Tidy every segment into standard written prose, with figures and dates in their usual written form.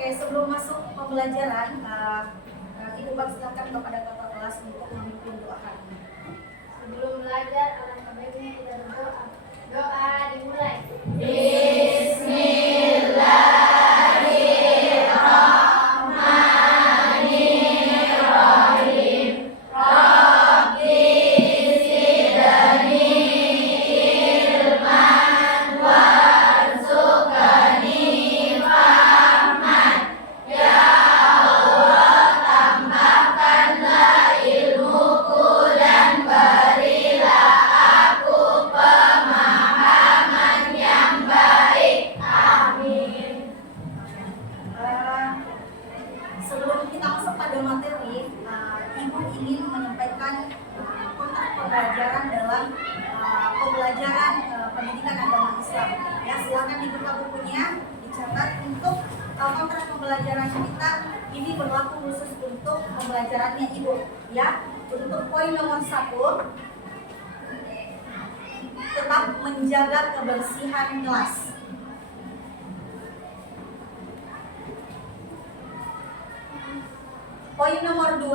Oke, sebelum masuk pembelajaran, Ibu persilakan kepada kakak kelas untuk memimpin doa hari ini. Sebelum belajar, alangkah baiknya kita berdoa. Doa dimulai. Bismillahirrahmanirrahim. Rabbi zidni ilman warzuqni fahman. Ya Allah, tambahkanlah ilmuku dan berilah aku pemahaman yang baik. Amin. Sebelum kita masuk pada materi, Ibu ingin menyampaikan kontrak pembelajaran dalam pembelajaran pendidikan agama Islam. Ya, silakan dibuka bukunya, dicatat untuk kontrak pembelajaran kita ini berlaku khusus untuk pembelajarannya Ibu. Ya, untuk poin nomor 1, tetap menjaga kebersihan kelas. Poin nomor 2,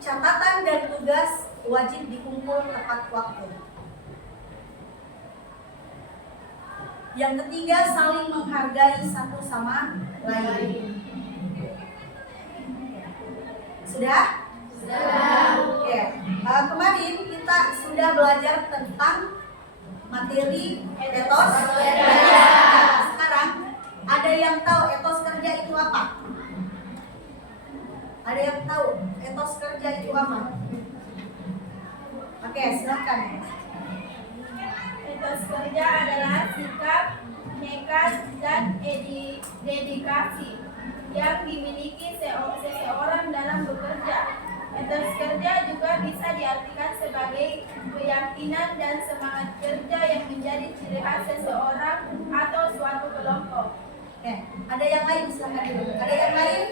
catatan dan tugas wajib dikumpul tepat waktu. Yang ketiga, saling menghargai satu sama lain. Sudah? Sudah. Oke. Kemarin kita sudah belajar tentang materi etos kerja. Sekarang ada yang tahu etos kerja itu apa? Ada yang tahu etos kerja itu apa? Oke, silakan. Etos kerja adalah sikap, nekat, dan dedikasi yang dimiliki seseorang dalam bekerja. Etos kerja juga bisa diartikan sebagai keyakinan dan semangat kerja yang menjadi ciri khas seseorang atau suatu kelompok. Oke, ada yang lain silakan dulu. Ada yang lain?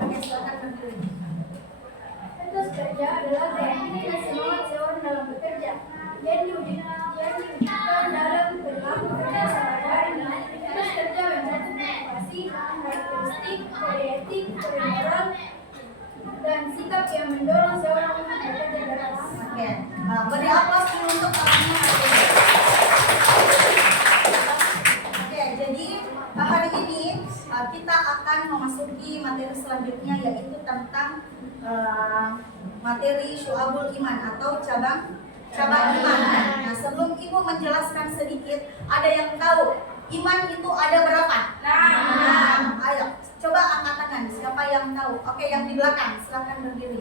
Oke, silakan dulu. Etos kerja adalah keyakinan dan semangat seseorang dalam bekerja yang diwujudkan dalam perilaku kerja sehari-hari. Etos kerja mencakup motivasi, karakteristik, kode etik, kode moral, dan sikap yang mendorong seorang untuk bekerja keras. Oke, beri aplaus dulu untuk orangnya. Oke, jadi hari ini kita akan memasuki materi selanjutnya, yaitu tentang materi Syu'abul Iman atau cabang iman. Nah, sebelum Ibu menjelaskan sedikit, ada yang tahu iman itu ada berapa? 6. Ayo, coba angkat tangan. Siapa yang tahu? Oke, yang di belakang, silakan berdiri.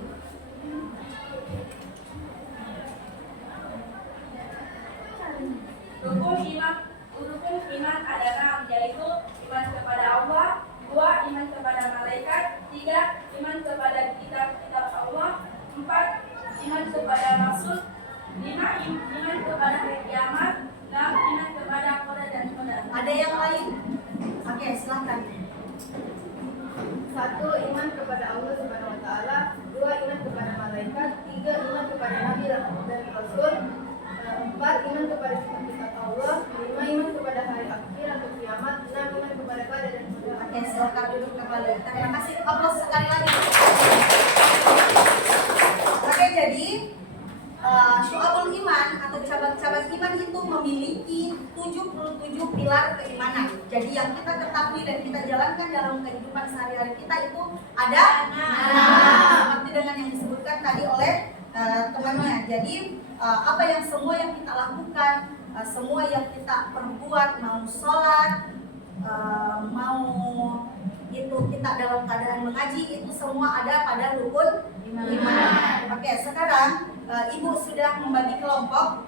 Rukun iman ada 6, yaitu iman kepada Allah, 2 iman kepada malaikat, 3 iman kepada kitab-kitab Allah, 4 iman kepada Rasul, 5 iman kepada hari kiamat, 6 iman kepada qada dan qadar. Ada yang lain? Oke, silakan. 1. Iman kepada Allah Subhanahu wa taala, 2 iman kepada malaikat, 3 iman kepada nabi dan rasul, 4 iman kepada kitab Allah, 5 iman kepada hari akhir atau kiamat, 6 iman kepada qada dan qadar. Oke, silakan duduk kembali. Terima kasih. Aplaus sekali lagi. Oke, jadi Syu'abul Iman atau cabang-cabang iman itu memiliki 77 pilar keimanan. Jadi yang kita ketahui dan kita jalankan dalam kehidupan sehari-hari kita itu ada 6. Seperti dengan yang disebutkan tadi oleh temannya. Jadi apa yang semua yang kita lakukan, semua yang kita perbuat, mau sholat, mau itu kita dalam keadaan mengaji, itu semua ada pada rukun iman. Oke, sekarang Ibu sudah membagi kelompok,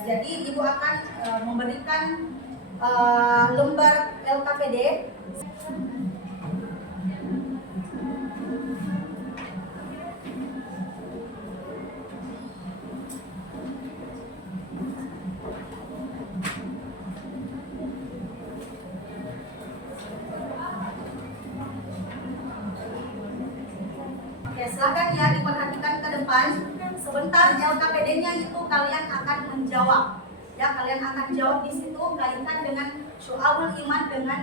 jadi Ibu akan memberikan lembar LKPD. Oke, silakan ya diperhatikan ke depan. Sebentar LKPD-nya itu kalian akan menjawab. Ya, kalian akan jawab di situ kaitan dengan Syu'abul Iman dengan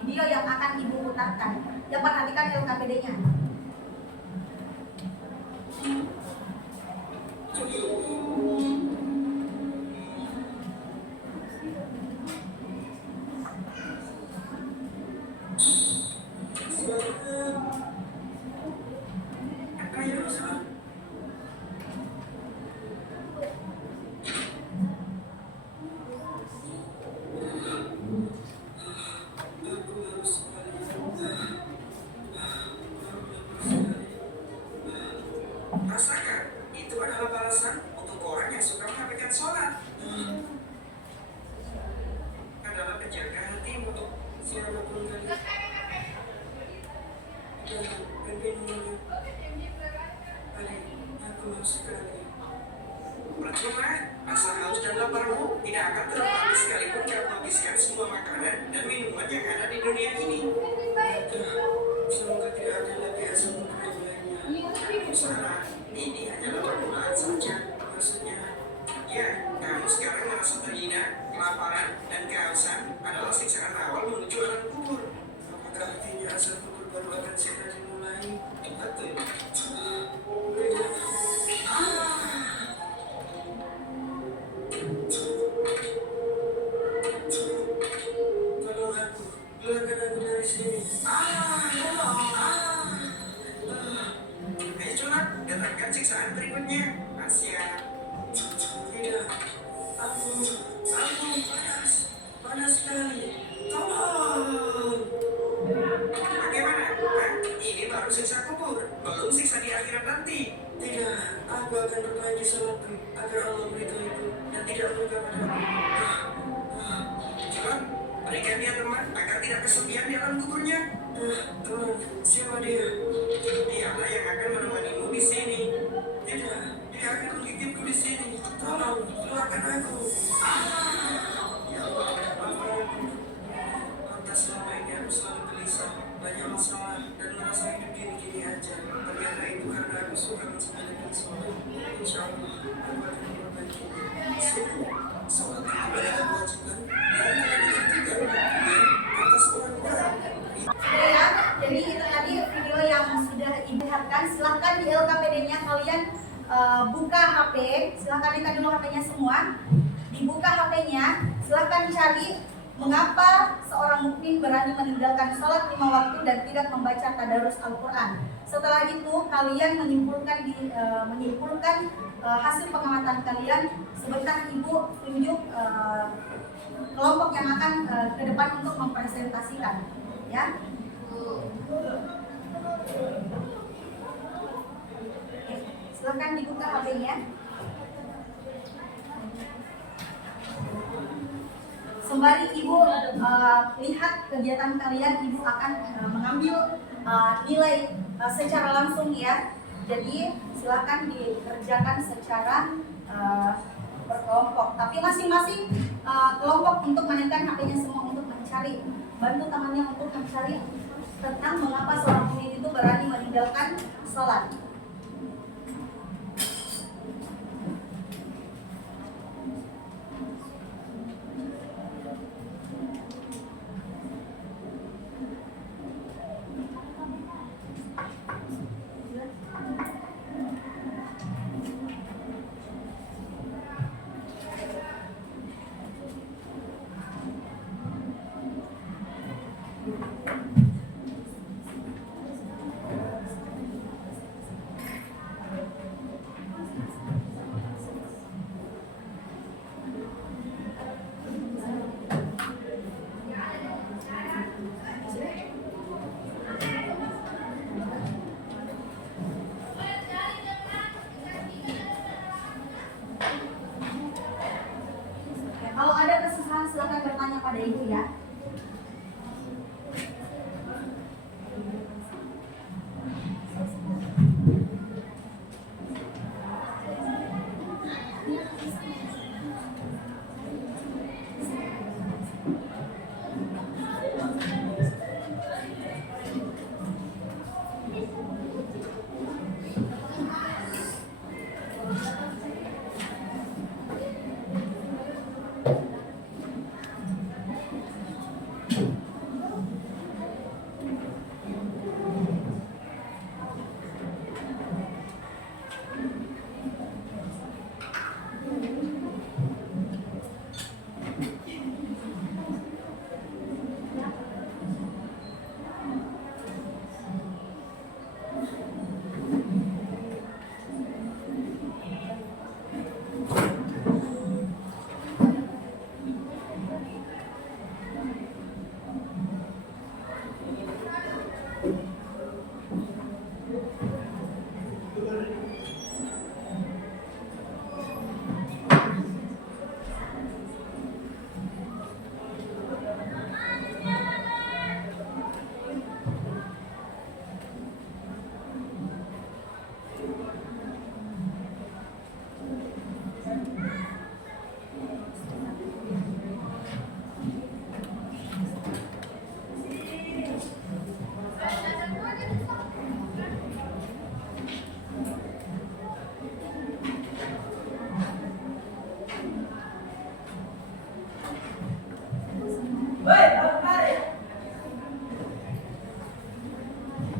video yang akan Ibu diputarkan. Ya, perhatikan LKPD-nya. Rasakan, itu adalah balasan untuk orang yang suka mengabaikan sholat. Adalah penjaga hatimu. Siapa pun kali. Jangan berpindah. Adik, aku haus sekali. Percuma, rasa haus dan laparmu tidak akan terobati sekalipun kau menghabiskan semua makanan dan minuman yang ada di dunia ini. Semoga tidak ada lagi asam urat lainnya. Usaha ini hanyalah permulaan saja. Maksudnya, ya, kamu sekarang merasa terhina, kelaparan, dan kehausan adalah siksaan awal menuju alam kubur. Apakah artinya asal kubur baru akan segera dimulai? Betul. Tolong aku, keluarkan aku dari sini. Ayo curhat, datangkan siksaan berikutnya. Asia. Tidak. Aku panas sekali. Tolong. Bagaimana? Hah? Ini baru siksa kubur, belum siksa di akhirat nanti. Tidak, aku akan perbaiki sholatku agar Allah meridhoiku dan tidak murka padaku. Coba berikan dia teman agar tidak kesepian di alam kuburnya. Teman, siapa dia? Dialah yang akan menemanimu di sini. Tidak, dia akan menggigitku di sini. Tolong, keluarkan aku. Ya Allah, maafkan aku. Lantas selama ini aku selalu gelisah, banyak masalah, dan merasa hidup gini-gini aja. Ternyata itu karena aku suka mensebalkan sholat. Insya Allah, aku akan memperbaikinya. Sholat ibadah kewajiban yang tidak digantikan atas orang-orang. Sudah ya, jadi itu tadi video yang sudah dilihatkan. Silahkan di LKPD-nya kalian buka HP, silahkan lihat dulu HP-nya semua. Dibuka HP-nya, silahkan cari mengapa seorang mukmin berani meninggalkan sholat 5 waktu dan tidak membaca tadarus Al-Quran. Setelah itu kalian menyimpulkan hasil pengamatan kalian. Sebentar Ibu tunjuk kelompok yang akan ke depan untuk mempresentasikan, ya. Silahkan dibuka HP-nya. Sembari Ibu lihat kegiatan kalian, Ibu akan mengambil nilai secara langsung, ya. Jadi silakan dikerjakan secara berkelompok. Tapi masing-masing kelompok untuk menekan HP-nya semua untuk mencari, bantu temannya untuk mencari tentang mengapa seorang mukmin itu berani meninggalkan sholat.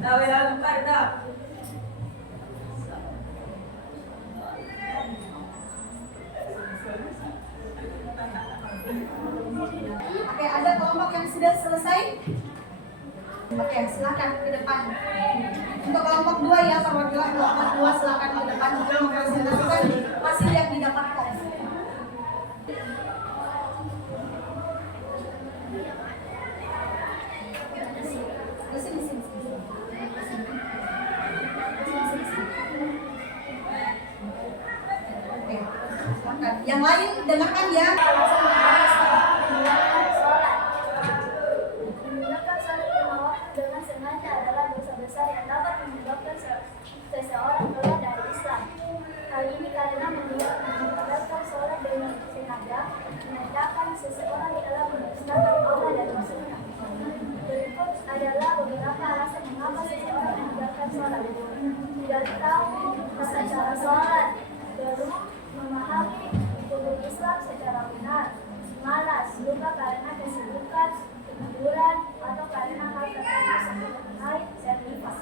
Oke, ada kelompok yang sudah selesai? Oke, silakan ke depan. Untuk kelompok 2 ya, perwakilan kelompok 2 silakan ke depan untuk mempresentasikan hasil yang didapatkan. Sini, sini, sini. Oke, silakan. Yang lain dengarkan ya. Meninggalkan sholat lima waktu dengan sengaja adalah dosa besar yang dapat menyebabkan seseorang keluar dari Islam. Hal ini karena meninggalkan sholat dengan sengaja menandakan seseorang telah mendustakan Allah dan Rasulnya. Berikut adalah beberapa alasan mengapa seseorang meninggalkan sholat. Tidak tahu tata cara sholat, belum memahami hukum Islam secara benar, malas, lupa karena kesibukan, ketiduran, atau karena hal tertentu seperti haid dan nifas.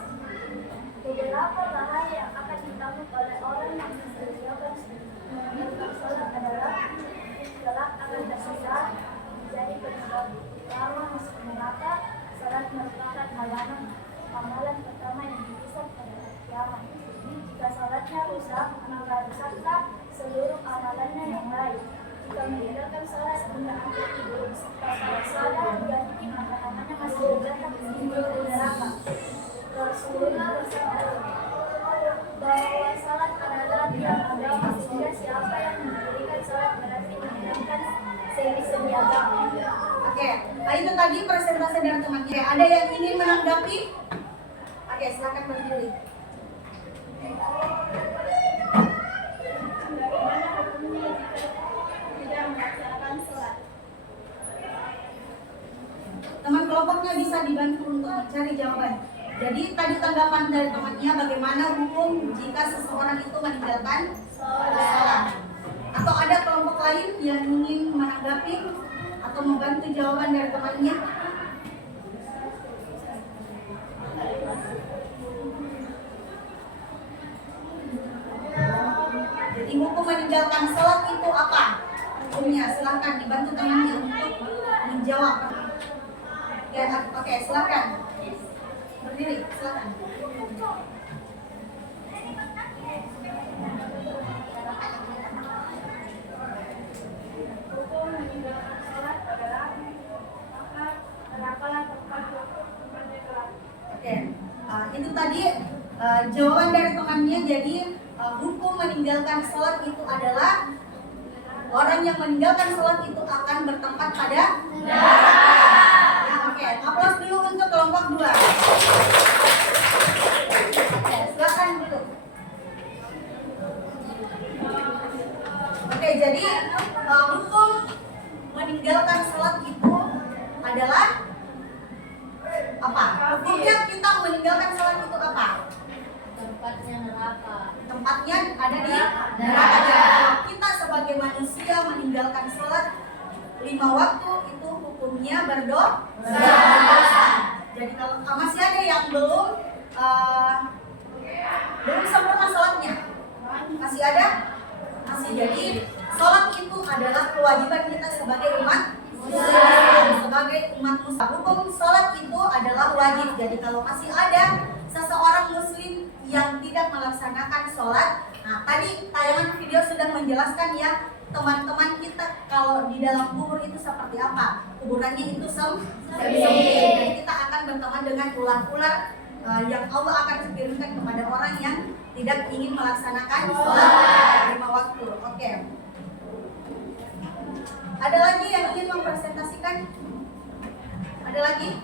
Beberapa bahaya yang akan ditanggung oleh orang yang meninggalkan sholat adalah kelak akan tersesat, jadi penyebab utama masuk neraka. Sholat merupakan amalan pertama yang dihisab pada hari kiamat. Jika sholatnya rusak, maka rusaklah seluruh amalannya yang lain. Jika meninggalkan sholat sebentar tidur tanpa sadar berarti maka namanya masih tergantang di neraka. Rasulullah bersabda bahwa sholat adalah tiang agama, sehingga siapa yang mendirikan sholat berarti meninggalkan seri-seri agama. Oke, nah itu tadi presentasi dari teman-teman. Ada yang ingin menanggapi? Oke, silakan berdiri. Bagaimana hukumnya jika tidak melaksanakan sholat? Teman kelompoknya bisa dibantu untuk mencari jawaban. Jadi tadi tanggapan dari temannya bagaimana hukum jika seseorang itu meninggalkan sholat. Atau ada kelompok lain yang ingin menanggapi atau membantu jawaban dari temannya? Jadi hukum meninggalkan sholat itu apa? Hukumnya silakan dibantu temannya untuk menjawab. Oke, silakan. Berdiri, silakan. Hukum meninggalkan sholat adalah maka nerakalah tempat kelak. Oke, itu tadi jawaban dari temannya. Jadi hukum meninggalkan sholat itu adalah orang yang meninggalkan sholat itu akan bertempat pada neraka. Oke, aplaus dulu untuk kelompok 2. Oke, silakan dulu. Oke, jadi hukum meninggalkan sholat itu adalah apa? Hukumnya kita meninggalkan sholat itu apa? Tempatnya neraka. Tempatnya ada di neraka. Kita sebagai manusia meninggalkan sholat 5 waktu itu hukumnya berdosa. Jadi kalau masih ada yang belum sempurna sholatnya, masih ada? Masih. Jadi sholat itu adalah kewajiban kita sebagai umat Muslim. Sebagai umat Muslim, hukum sholat itu adalah wajib. Jadi kalau masih ada seseorang Muslim yang tidak melaksanakan sholat, nah tadi tayangan video sudah menjelaskan ya teman-teman kita kalau di dalam kubur itu seperti apa. Kuburannya itu sempit. Dan kita akan berteman dengan ular-ular yang Allah akan kirimkan kepada orang yang tidak ingin melaksanakan sholat 5 waktu. Oke. Ada lagi yang ingin mempresentasikan? Ada lagi?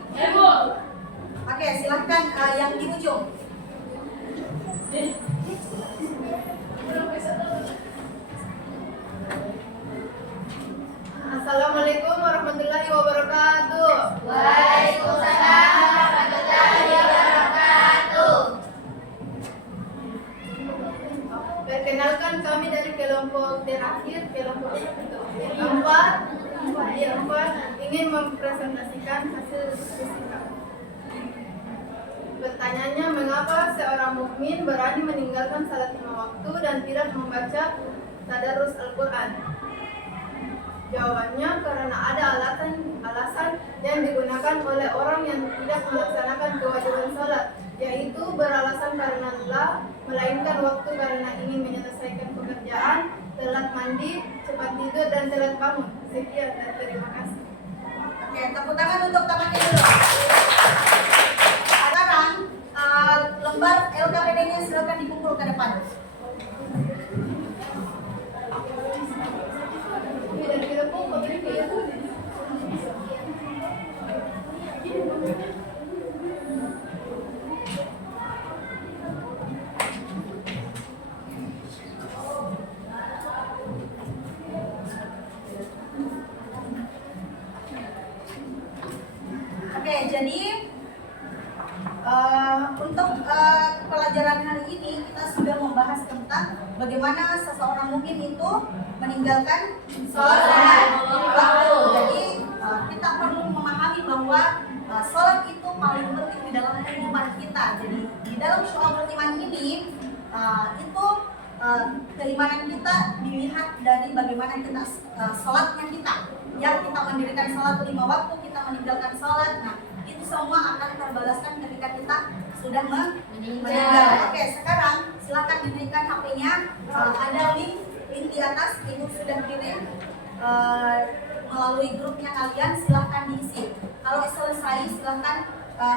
Oke, silahkan yang di ujung. Assalamualaikum warahmatullahi wabarakatuh. Waalaikumsalam warahmatullahi wabarakatuh. Perkenalkan kami dari kelompok terakhir, kelompok 4 ingin mempresentasikan hasil diskusi kami. Pertanyaan mengapa seorang mukmin berani meninggalkan salat 5 waktu dan tidak membaca tadarus Al-Quran? Jawabannya karena ada alasan yang digunakan oleh orang yang tidak melaksanakan kewajiban salat, yaitu beralasan karena lelah, melainkan waktu karena ingin menyelesaikan pekerjaan, telat mandi, cepat tidur, dan telat bangun. Sekian dan terima kasih. Oke, tepuk tangan untuk temannya dulu. Sekarang lembar LKPD-nya silakan dikumpul ke depan. Oke, jadi untuk pelajaran hari ini kita sudah membahas tentang bagaimana seseorang mukmin itu meninggalkan sholat waktu. Jadi kita perlu memahami bahwa sholat itu paling penting di dalam kehidupan kita. Jadi di dalam syu'abul iman ini itu keimanan kita dilihat dari bagaimana kita sholatnya kita. Yang kita mendirikan sholat 5 waktu, kita meninggalkan sholat. Nah, itu semua akan terbalaskan ketika kita sudah meninggal. Oke, sekarang silakan dinaikkan HP-nya. Ada link di atas, Ibu sudah kirim melalui grupnya kalian. Silakan diisi. Kalau selesai, silakan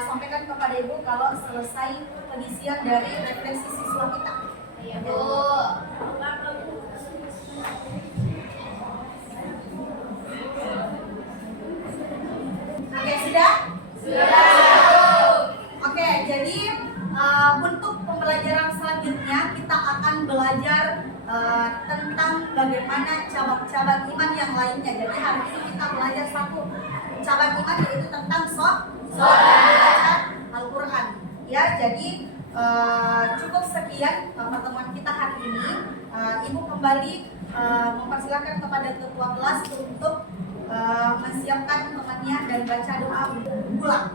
sampaikan kepada Ibu kalau selesai pengisian dari refleksi siswa kita. Iya, Bu. Oke, sudah? Sudah. Oke, jadi untuk pembelajaran selanjutnya kita akan belajar tentang bagaimana cabang-cabang iman yang lainnya. Jadi hari ini kita belajar satu cabang iman, yaitu tentang membaca Al-Quran. Ya, jadi cukup sekian pertemuan kita hari ini. Ibu kembali mempersilakan kepada ketua kelas untuk menyiapkan temannya dan baca doa ulang.